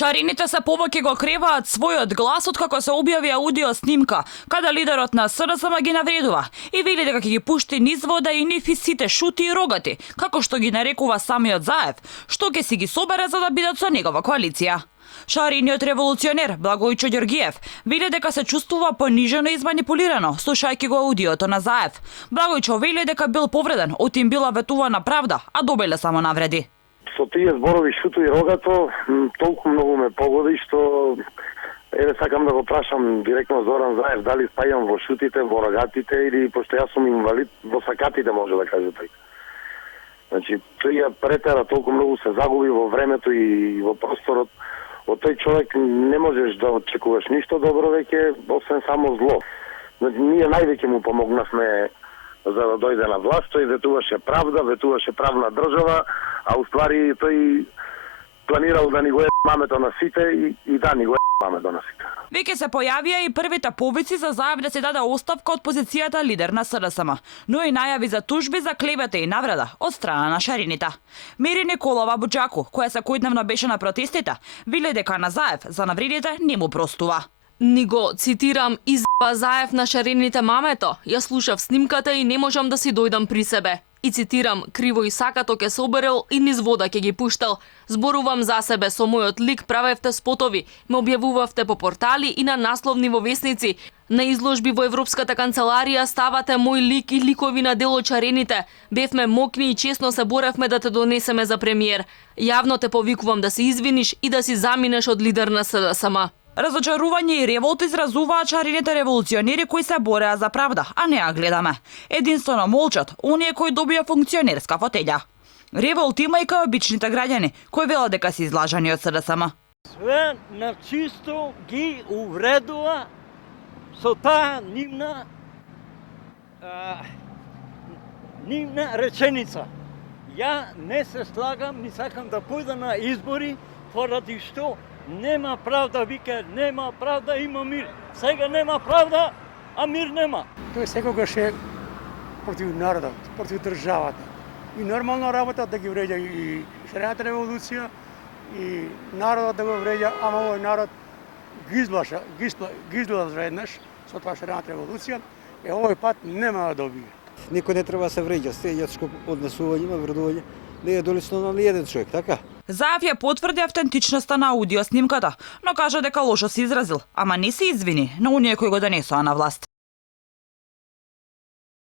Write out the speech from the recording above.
Шарините се повеќе го креваат својот глас откако се објави аудио снимка, каде лидерот на СДСМ ги навредува и вели дека ќе ги пушти низ вода и нив и сите шути и рогати, како што ги нарекува самиот Заев, што ќе си ги собере за да бидат со негова коалиција. Шариниот револуционер Благојчо Ѓоргиев вели дека се чувствува понижено и изманипулирано, слушајќи го аудиото на Заев. Благојчо вели дека бил повреден, од им била ветувана правда, а добиле само навреди. Со тие зборови шуто и рогато, толку многу ме погоди што сакам да го прашам директно Зоран Заев дали спајам во шутите, во рогатите или пошто јас сум инвалид, во сакатите може да каже тој. Значи, тој ја претера, толку многу се загуби во времето и во просторот. Од тој човек не можеш да очекуваш ништо добро веќе, освен само зло. Значи, ние највеќе му помогнавме за да дојде на власт, тој ветуваше правда, ветуваше правна држава, а уствари тој планирал да ни го е мамето на сите и да ни го е мамето на сите. Веќе се појавија и првите повици за Заев да се даде оставка од позицијата лидер на СДСМ, но и најави за тужби за клевета и навреда од страна на Шарините. Мери Николова Буџаку, која секојдневно беше на протестите, вели дека на Заев за навредите не му простува. Ни го цитирам изба Заев на Шарините мамето. Ја слушав снимката и не можам да си дојдам при себе. И цитирам, криво и сакато ке соберел и низ вода ке ги пуштал. Зборувам за себе, со мојот лик правевте спотови, ме објавувавте по портали и на насловни во весници. На изложби во Европската канцеларија ставате мој лик и ликови на дело Шарините. Бевме мокни и честно се боревме да те донесеме за премиер. Јавно те повикувам да се извиниш и да си заминеш од лидер на СДСМ. Разочарување и револт изразуваат Шарините револуционери кои се бореа за правда, а не ја гледаме. Единствено молчат оние кои добија функционерска фотеља. Револт има и кај обичните граѓани, кои велат дека се излажани од СДСМ. Све на чисто ги увредува со таа нивна реченица. Ја не се слагам, ни сакам да појда на избори, поради што нема правда, вика, нема правда, има мир. Сега нема правда, а мир нема. Тој секогаш е против народот, против државата. И нормална работа да ги вреѓа и Шарината револуција, и народот да го вреѓа, ама овој народ ги излажа еднаш со тоа Шарината револуција, овој пат нема да добие. Никој не треба да се вреѓа, стејачко однесување, има вредување, не е долично на ниеден човек, така? Заев ја потврди автентичноста на аудио снимката, но кажа дека лошо се изразил, ама не се извини на оние кои го донесоа на власт.